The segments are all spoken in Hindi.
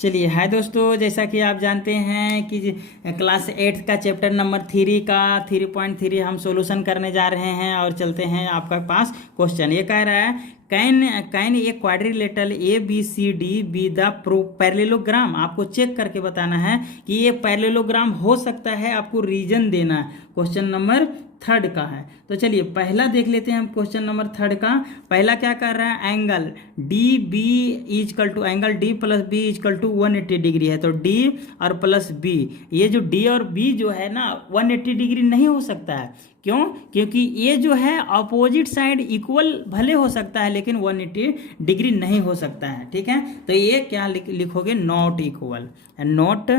चलिए हाय दोस्तों, जैसा कि आप जानते हैं कि क्लास 8 का चैप्टर नंबर 3 का 3.3 हम सॉल्यूशन करने जा रहे हैं। और चलते हैं आपका पास क्वेश्चन। ये कह रहा है can can a quadrilateral A B C D be the parallelogram. आपको चेक करके बताना है कि ये पैरेललोग्राम हो सकता है, आपको रीजन देना है। क्वेश्चन नंबर 3 का है। तो चलिए पहला देख लेते हैं हम क्वेश्चन नंबर 3 का। पहला क्या कर रहा है, angle D B is equal to angle D plus B is equal to 180 degree है। तो डी और प्लस बी, ये जो डी और बी जो है ना 180 डिग्री नहीं हो सकता है। क्यों? क्योंकि ये जो है अपोजिट साइड इक्वल भले हो सकता है लेकिन 180 डिग्री नहीं हो सकता है। ठीक है, तो ये क्या लिखोगे, not equal, not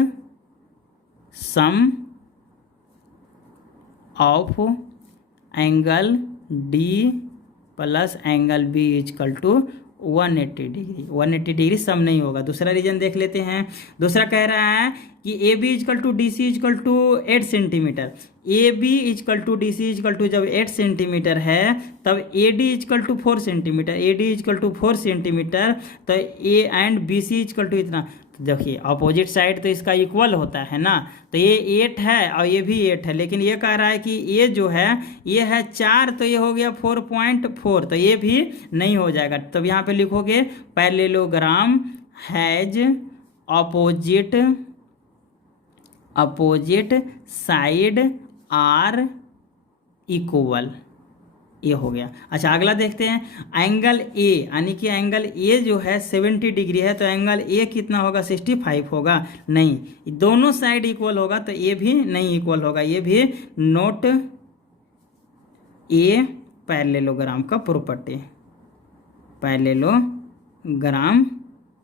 sum of angle D plus angle B is equal to 180 degree. 180 degree sum नहीं होगा। दूसरा रीजन देख लेते हैं। दूसरा कह रहा है कि A B is equal to D C is equal to 8 centimetre. A B is equal to D C is equal to जब 8 सेंटीमीटर है तब A D is equal to 4 centimetre, A D is equal to 4 centimetre, तो A and B C is equal to इतना। तो देखिए अपोजिट साइड तो इसका इक्वल होता है ना, तो ये 8 है और ये भी 8 है, लेकिन ये कह रहा है कि ये जो है ये है 4, तो ये हो गया 4.4, तो ये भी नहीं हो जाएगा। तब यहाँ पे लिखोगे parallelogram has opposite side are equal. ये हो गया। अच्छा अगला देखते हैं, एंगल ए, यानी कि एंगल ए जो है 70 डिग्री है, तो एंगल ए कितना होगा, 65 होगा। नहीं, दोनों साइड इक्वल होगा तो ये भी नहीं इक्वल होगा, ये भी नोट ए पैरेललोग्राम का प्रॉपर्टी, पैरेललोग्राम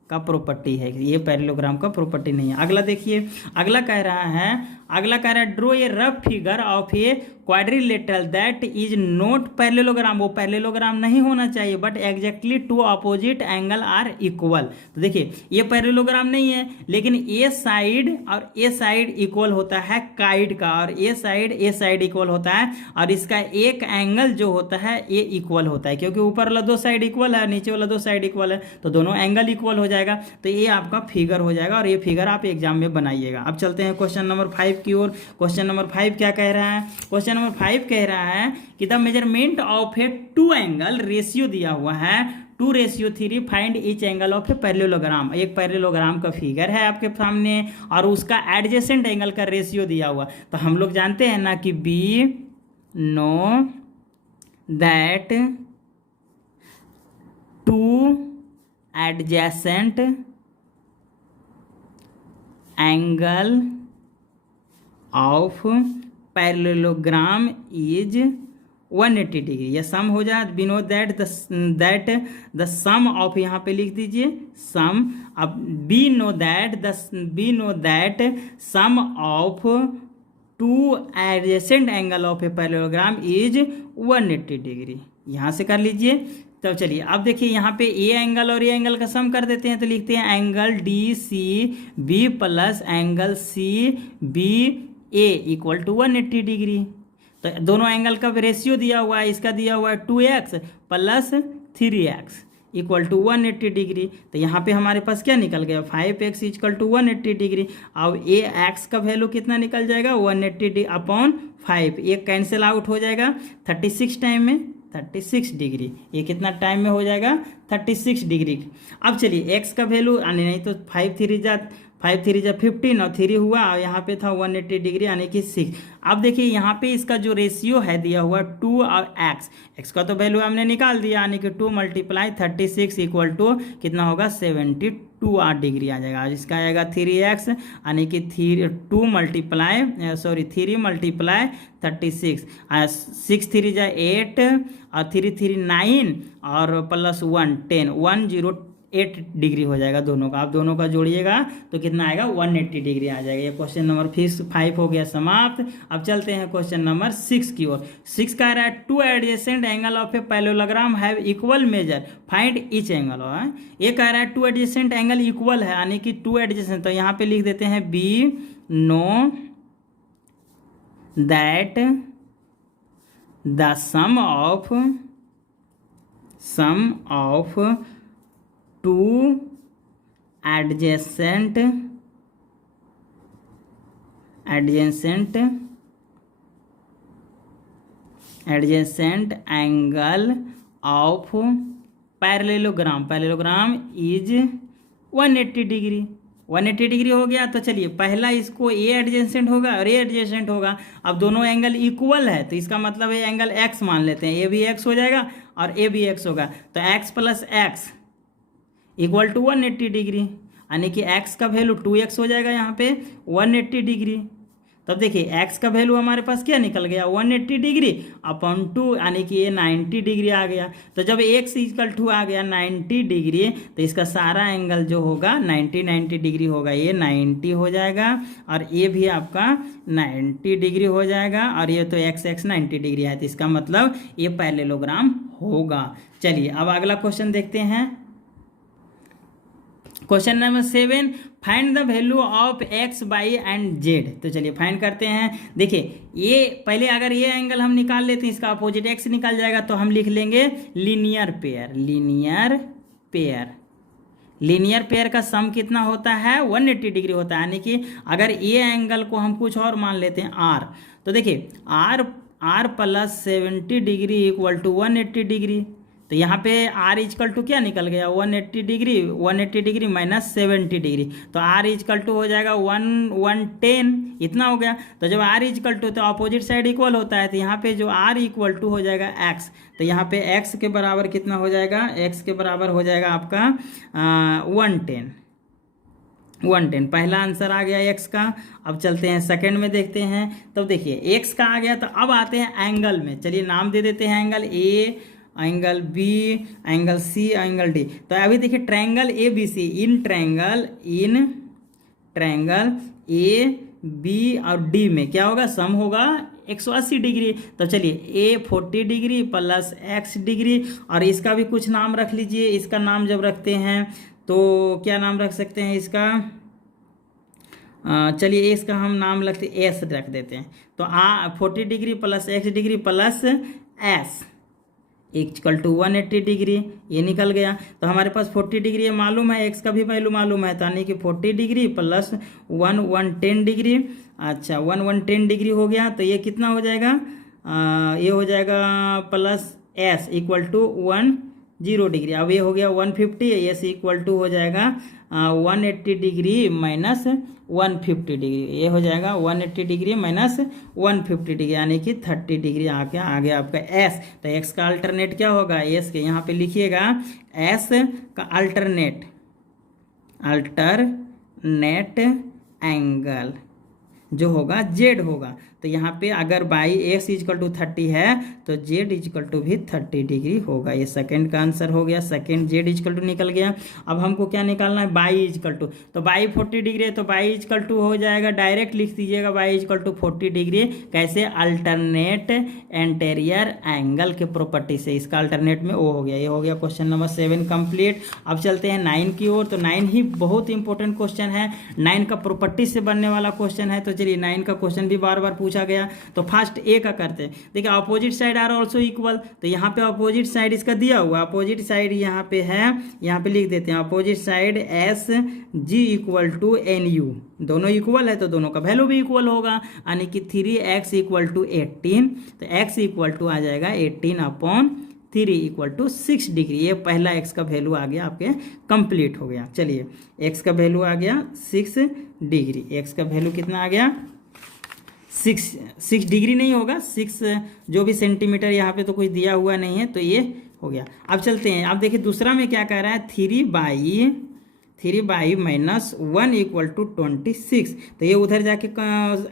का प्रॉपर्टी है, ये पैरेललोग्राम का प्रॉपर्टी नहीं है। अगला देखिए, अगला कह रहा है draw a rough figure of a quadrilateral that is not parallelogram. वो पैरेललोग्राम नहीं होना चाहिए but exactly two opposite angle are equal. तो देखिए ये पैरेललोग्राम नहीं है, लेकिन ए साइड और ए साइड इक्वल होता है काइड का, और ए साइड इक्वल होता है, और इसका एक एंगल जो होता है ये इक्वल होता है, क्योंकि ऊपर वाला 2 साइड इक्वल है, नीचे वाला 2 साइड इक्वल है, तो दोनों एंगल इक्वल हो जाएगा। तो ये आपका फिगर हो जाएगा, और ये फिगर आप एग्जाम में बनाइएगा। अब चलते हैं क्वेश्चन नंबर 5 की ओर। क्वेश्चन नंबर 5 क्या कह रहा है, क्वेश्चन नंबर 5 कह रहा है कि the measurement of A 2 angle ratio दिया हुआ है 2:3, find each angle of a parallelogram. एक पैरेललोग्राम का फिगर है आपके सामने और उसका एडजेसेंट एंगल का रेशियो दिया हुआ। तो हम लोग जानते हैं ना कि we know that 2 adjacent angle of parallelogram is 180 degree. यह सम हो जाए, we know that the sum of, यहाँ पे लिख दीजिए सम। अब we know that sum of 2 adjacent angle of a parallelogram is 180 degree. यहाँ से कर लीजिए। तो चलिए अब देखिए यहाँ पे ए एंगल और ए एंगल का सम कर देते हैं। तो लिखते हैं angle D C B plus angle C B A equal to 180 degree. तो दोनों एंगल का रेशियो दिया हुआ है, इसका दिया हुआ है 2x plus 3x equal to 180 degree. तो यहाँ पे हमारे पास क्या निकल गया, 5x इक्वल टू 180 डिग्री। अब ए एक्स का वैल्यू कितना निकल जाएगा, 180 अपॉन 5, ये कैंसिल आउट हो जाएगा 36 टाइम में 36 डिग्री। ये कितना टाइम में हो जाएगा, 36 डिग्री। अब चलिए x का वैल्यू आने नहीं, तो 5 3 जा 15 और 3 हुआ, और यहाँ पे था 180 डिग्री यानी कि 6। अब देखिए यहाँ पे इसका जो रेशियो है दिया हुआ 2 और x का तो वैल्यू हमने निकाल दिया, यानी कि 2 × 36 इक्वल टू कितना होगा, 72 डिग्री आ जाएगा। इसका आएगा 3x यानी कि 3 × 36, 6 3 जा 8 और 3 3 9 और प्लस 1 10, 108 डिग्री हो जाएगा दोनों का। आप दोनों का जोड़िएगा तो कितना आएगा, 180 डिग्री आ जाएगा। ये क्वेश्चन नंबर 5 हो गया समाप्त। अब चलते हैं क्वेश्चन नंबर 6 की ओर। 6 कह रहा है 2 adjacent angle of a parallelogram have equal major, find each angle. ये कह रहा है 2 एडजेसेंट एंगल इक्वल है, यानी कि 2 एडजेसेंट, तो यहाँ पे लिख देते हैं we know that the sum of 2 adjacent angle of parallelogram is 180 degree. 180 degree हो गया। तो चलिए पहला इसको ए एडजेसेंट होगा और ए एडजेसेंट होगा। अब दोनों एंगल इक्वल है तो इसका मतलब है एंगल एक्स मान लेते हैं, ए भी एक्स हो जाएगा और ए भी एक्स होगा। तो x plus x equal to 180 degree, यानी कि एक्स का वैल्यू 2x हो जाएगा यहाँ पे 180 डिग्री। तब देखिए एक्स का वैल्यू हमारे पास क्या निकल गया 180 डिग्री अपॉन 2, यानी कि ये 90 डिग्री आ गया। तो जब x इक्वल टू आ गया 90 डिग्री तो इसका सारा एंगल जो होगा 90 डिग्री होगा, ये 90 हो जाएगा और ये भी आपका 90 डिग्री हो जाएगा और ये तो x 90 डिग्री है, तो इसका मतलब ये पैरेललोग्राम होगा। चलिए अब अगला क्वेश्चन देखते हैं। Question number 7, find the value of x y and z. तो चलिए फाइंड करते हैं। देखिए ये पहले अगर ये एंगल हम निकाल लेते हैं, इसका अपोजिट एक्स निकाल जाएगा, तो हम लिख लेंगे लीनियर पेयर का सम कितना होता है 180 डिग्री होता है। यानी कि अगर ये एंगल को हम कुछ और मान लेते हैं आर, तो देखिए r plus 70 degree equal to 180 degree. तो यहाँ पे आर इजकल टू क्या निकल गया 180 डिग्री माइनस 70 डिग्री, तो आर इजकल टू हो जाएगा 110, इतना हो गया। तो जब आर इजकल टू तो अपोजिट साइड इक्वल होता है, तो यहाँ पे जो आर इक्वल टू हो जाएगा एक्स, तो यहाँ पे एक्स के बराबर कितना हो जाएगा, एक्स के बराबर हो जाएगा आपका 110। पहला आंसर आ गया एक्स का। अब चलते हैं सेकंड में देखते हैं। तब देखिए एक्स का आ गया, तो अब आते हैं एंगल में। चलिए नाम दे देते हैं angle A, angle B, angle C, angle D. तो अभी देखिए triangle A B C, in triangle A B और डी में क्या होगा, सम होगा 180 डिग्री। तो चलिए A 40 degree plus x degree, और इसका भी कुछ नाम रख लीजिए। इसका नाम जब रखते हैं तो क्या नाम रख सकते हैं इसका, चलिए इसका हम नाम रखते एस रख देते हैं। तो 40 degree plus x degree plus s equal to 180 degree, ये निकल गया। तो हमारे पास 40 डिग्री ये मालूम है, एक्स का भी वैल्यू मालूम है, तो यानी कि 40 डिग्री प्लस 110 डिग्री। अच्छा 110 डिग्री हो गया, तो ये कितना हो जाएगा, ये हो जाएगा plus s equal to 10 degree. अब ये हो गया 150, एस इक्वल टू हो जाएगा 180 डिग्री माइनस 150 डिग्री, ये हो जाएगा 180 डिग्री माइनस 150 डिग्री, यानी कि 30 डिग्री आ गया आपका एस। तो एक्स का अल्टरनेट क्या होगा, एस के यहाँ पे लिखिएगा एस का अल्टरनेट एंगल जो होगा जेड होगा। तो यहाँ पे अगर बाई एक्स इजकल टू 30 है तो जेड इजकल टू भी 30 डिग्री होगा। ये सेकंड का आंसर हो गया, सेकंड जेड इजकल टू निकल गया। अब हमको क्या निकालना है, बाई इजकल टू। तो बाई 40 डिग्री है तो बाई इजकल टू हो जाएगा, डायरेक्ट लिख दीजिएगा बाई इजकल टू 40 डिग्री। कैसे, अल्टरनेट एंटेरियर एंगल के प्रॉपर्टी से, इसका अल्टरनेट में वो हो गया। ये हो गया क्वेश्चन नंबर 7 कंप्लीट। अब चलते हैं 9 की ओर। तो 9 ही बहुत इंपॉर्टेंट क्वेश्चन है, 9 का प्रॉपर्टी से बनने वाला क्वेश्चन है। तो चलिए 9 का क्वेश्चन भी बार बार पूछा गया, तो फर्स्ट ए का करते हैं। देखिए opposite side are also equal, तो यहाँ पे अपोजिट साइड इसका दिया हुआ, अपोजिट साइड यहाँ पे है, यहाँ पे लिख देते हैं opposite side S G equal to N U. दोनों इक्वल है तो दोनों का वैल्यू भी इक्वल होगा, यानी कि 3x इक्वल टू 18। तो x इक्वल टू आ जाएगा 18/3 इक्वल टू 6 डिग्री। ये पहला x का वैल्यू आ गया आपके कंप्लीट हो गया। चलिए x का वैल्यू आ गया 6 डिग्री। x का वैल्यू कितना आ गया, 6 डिग्री नहीं होगा, 6 जो भी सेंटीमीटर, यहाँ पे तो कुछ दिया हुआ नहीं है, तो ये हो गया। अब चलते हैं, अब देखिए दूसरा में क्या कह रहा है, 3 बाई माइनस 1 इक्वल टू 26। तो ये उधर जाके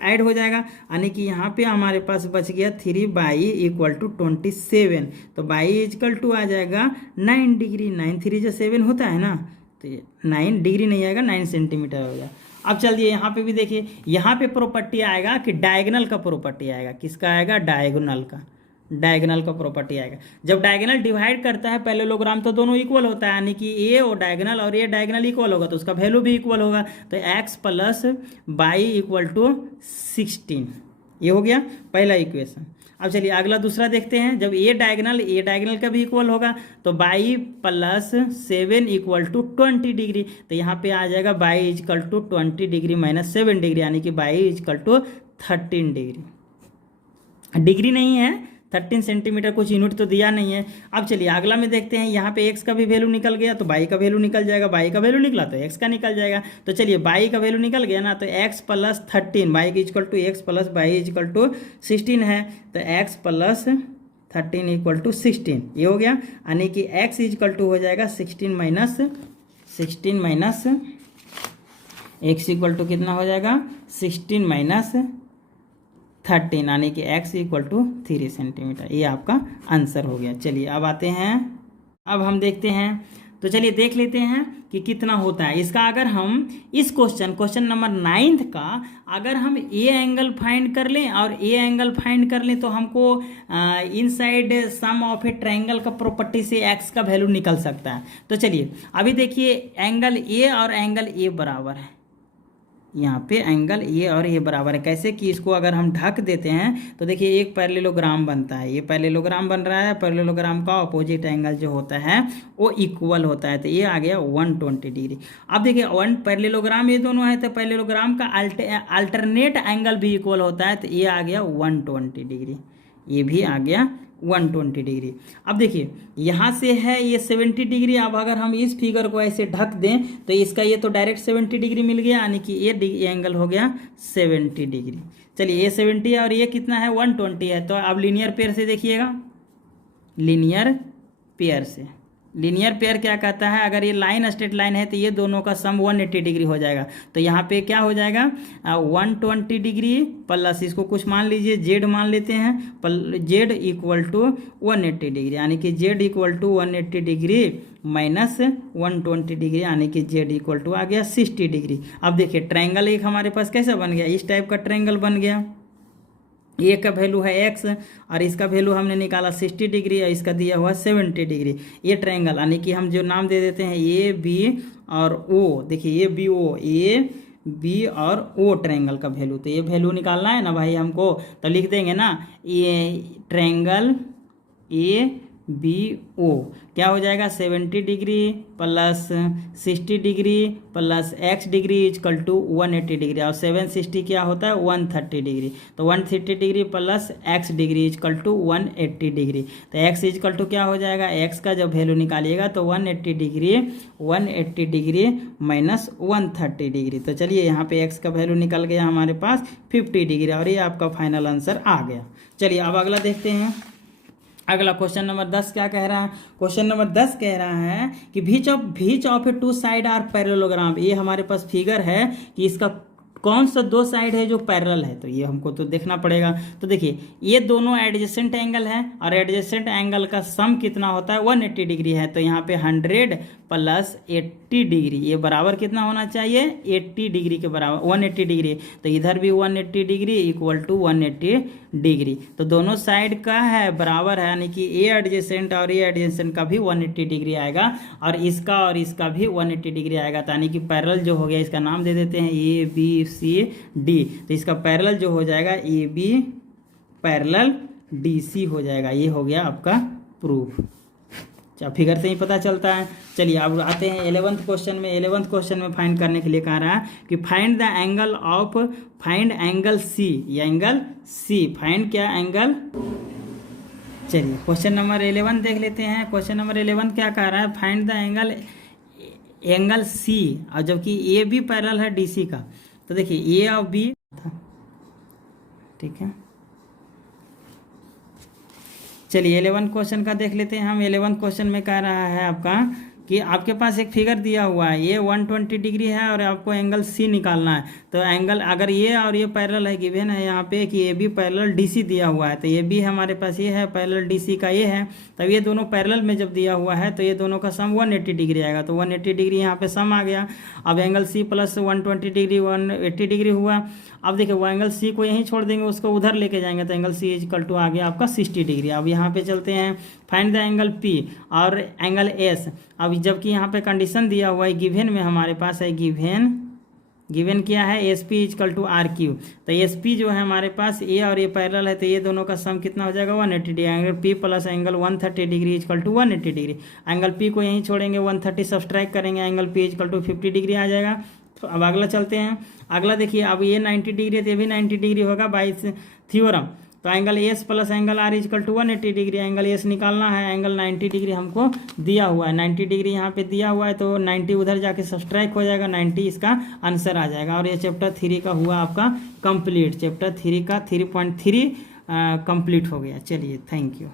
ऐड हो जाएगा, यानी कि यहाँ पे हमारे पास बच गया 3 बाई इक्वल टू 27। तो बाई इक्वल टू आ जाएगा 9 डिग्री। 9 3 जो 7 होता है ना, तो ये 9 डिग्री नहीं आएगा, 9 सेंटीमीटर हो गया। अब चलिए यहाँ पे भी देखिए, यहाँ पे प्रॉपर्टी आएगा कि डायगोनल का प्रॉपर्टी आएगा। किसका आएगा, डायगोनल का प्रॉपर्टी आएगा। जब डायगोनल डिवाइड करता है पैरेललोग्राम तो दोनों इक्वल होता है, यानी कि ए और ये डायगोनल इक्वल होगा तो उसका वैल्यू भी इक्वल होगा। तो x plus y equal to 16, ये हो गया पहला इक्वेशन। अब चलिए अगला दूसरा देखते हैं। जब ए डायगनल का भी इक्वल होगा तो y plus 7 equal to 20 degree, तो यहाँ पे आ जाएगा y is equal to 20 degree minus 7 degree, यानी कि y is equal to 13 degree. Degree नहीं है, 13 सेंटीमीटर, कुछ यूनिट तो दिया नहीं है। अब चलिए अगला में देखते हैं। यहाँ पे x का भी वैल्यू निकल गया तो y का वैल्यू निकल जाएगा, y का वैल्यू निकला तो x का निकल जाएगा। तो चलिए y का वैल्यू निकल गया ना, तो x plus 13 y equal to x plus y equal to 16 है, तो x प्लस 13 इक्वल टू 16 ये हो गया, यानी कि x इक्वल टू हो जाएगा 16 माइनस x इक्वल टू कितना हो जाएगा 16 माइनस 13, यानी कि x इक्वल टू 3 सेंटीमीटर। ये आपका आंसर हो गया। चलिए अब आते हैं, अब हम देखते हैं। तो चलिए देख लेते हैं कि कितना होता है इसका। अगर हम इस क्वेश्चन नंबर 9 का अगर हम ए एंगल फाइंड कर लें और ए एंगल फाइंड कर लें तो हमको inside sum of a triangle का प्रॉपर्टी से x का वैल्यू निकल सकता है। तो चलिए अभी देखिए एंगल ए और एंगल ए बराबर है, यहाँ पे एंगल ए और ए बराबर है। कैसे कि इसको अगर हम ढक देते हैं तो देखिए एक पैरेललोग्राम बनता है, ये पैरेललोग्राम बन रहा है। पैरेललोग्राम का ऑपोजिट एंगल जो होता है वो इक्वल होता है, तो ये आ गया 120 डिग्री। अब देखिए वन पैरेललोग्राम ये दोनों है तो पैरेललोग्राम का अल्टरनेट एंगल भी इक्वल होता है, तो ये आ गया 120 डिग्री, ये भी आ गया 120 डिग्री। अब देखिए यहाँ से है ये 70 डिग्री। अब अगर हम इस फिगर को ऐसे ढक दें तो इसका ये तो डायरेक्ट 70 डिग्री मिल गया, यानी कि ये एंगल हो गया 70 डिग्री। चलिए ये 70 है और ये कितना है 120 है। तो अब लीनियर पेयर से देखिएगा, लीनियर पेयर से, लीनियर पेयर क्या कहता है, अगर ये लाइन स्ट्रेट लाइन है तो ये दोनों का सम 180 डिग्री हो जाएगा। तो यहाँ पे क्या हो जाएगा 120 डिग्री प्लस इसको कुछ मान लीजिए जेड मान लेते हैं, जेड इक्वल टू 180 डिग्री, यानी कि z equal to 180 degree minus 120 degree, यानी कि जेड इक्वल टू आ गया 60 डिग्री। अब देखिए ट्रायंगल एक हमारे पास कैसा बन गया, इस टाइप का ट्रायंगल बन गया। ए का वैल्यू है x और इसका वैल्यू हमने निकाला 60 डिग्री और इसका दिया हुआ 70 डिग्री। ये ट्रायंगल, यानी कि हम जो नाम दे देते हैं ए बी और ओ, देखिए A B O, A B और ओ ट्रायंगल का वैल्यू, तो ये वैल्यू निकालना है ना भाई हमको, तो लिख देंगे ना ये ट्रायंगल ए बी ओ क्या हो जाएगा 70 degree plus 60 degree plus x degree equal to 180 degree, और 760 क्या होता है 130 डिग्री, तो 130 degree plus x degree equal to 180 degree. तो x इक्वल टू क्या हो जाएगा, x का जब वैल्यू निकालिएगा तो 180 डिग्री माइनस 130 डिग्री। तो चलिए यहाँ पे x का वैल्यू निकल गया हमारे पास 50 डिग्री और ये आपका फाइनल आंसर आ गया। चलिए अब अगला देखते हैं। अगला क्वेश्चन नंबर 10 क्या कह रहा है, क्वेश्चन नंबर 10 कह रहा है कि बीच of a two side are parallelogram. ये हमारे पास फिगर है कि इसका कौन सा दो साइड है जो पैरेलल है, तो ये हमको तो देखना पड़ेगा। तो देखिए ये दोनों एडजेसेंट एंगल है और एडजेसेंट एंगल का सम कितना होता है 180 डिग्री है, तो यहाँ पे 100 प्लस 80 डिग्री, ये बराबर कितना होना चाहिए 80 डिग्री के बराबर 180 डिग्री, तो इधर भी 180 डिग्री इक्वल टू 180 डिग्री। तो दोनों साइड का है बराबर है, यानी कि ए एडजेसेंट और ए एडजेसेंट का भी 180 डिग्री आएगा और इसका भी 180 डिग्री आएगा, तो यानी कि पैरेलल जो हो गया इसका नाम दे देते हैं ए बी सी डी। तो इसका पैरेलल जो हो जाएगा A B parallel D C हो जाएगा। ये हो गया आपका प्रूफ, फिगर से ही पता चलता है। चलिए अब आते हैं 11th क्वेश्चन में। 11th क्वेश्चन में फाइंड करने के लिए कह रहा है कि फाइंड द एंगल सी, ये एंगल सी, फाइंड क्या एंगल। चलिए क्वेश्चन नंबर 11 देख लेते हैं। क्वेश्चन नंबर 11 क्या कह रहा है, फाइंड द एंगल सी, और जबकि ए बी पैरेलल है डी सी का। तो देखिए ए और बी, ठीक है। चलिए 11 क्वेश्चन का देख लेते हैं हम। 11 क्वेश्चन में कह रहा है आपका कि आपके पास एक फिगर दिया हुआ है, ये 120 डिग्री है और आपको एंगल सी निकालना है। तो एंगल अगर ये और ये पैरेलल है, गिवन है यहाँ पे कि A B parallel D C दिया हुआ है, तो ये भी हमारे पास ये है पैरेलल डी सी का ये है। तब ये दोनों पैरेलल में जब दिया हुआ है तो ये दोनों का सम 180 डिग्री आएगा, तो 180 डिग्री यहाँ पे सम आ गया। अब angle C plus 120 degree 180 degree हुआ। अब देखिए वो एंगल सी को यहीं छोड़ देंगे, उसको उधर लेके जाएंगे, तो एंगल सी इक्वल टू आ गया आपका 60 डिग्री। अब यहाँ पे चलते हैं, फाइंड द एंगल पी और एंगल एस। अब जबकि यहाँ पे कंडीशन दिया हुआ है गिवन में, हमारे पास है गिवन गिवन क्या है S P is equal to R Q. तो एस पी जो है हमारे पास ए और ए पैरेलल है, तो ये दोनों का सम कितना हो जाएगा 180 degree. Angle P plus angle 130 degree is equal to 180 degree. Angle P को यहीं छोड़ेंगे, 130 सब्सट्रैक्ट करेंगे, angle P is equal to 50 degree आ जाएगा। तो अब अगला चलते हैं। अगला देखिए, अब ये 90 डिग्री है तो ये भी 90 डिग्री होगा बाई थ्योरम। तो angle S plus angle R equal to 180 degree. Angle S निकालना है, एंगल 90 डिग्री हमको दिया हुआ है, 90 डिग्री यहाँ पे दिया हुआ है, तो 90 उधर जाके सब्सट्रैक्ट हो जाएगा, 90 इसका आंसर आ जाएगा। और ये चैप्टर 3 का हुआ आपका कंप्लीट। चैप्टर 3 का 3.3 कंप्लीट हो गया। चलिए, थैंक यू।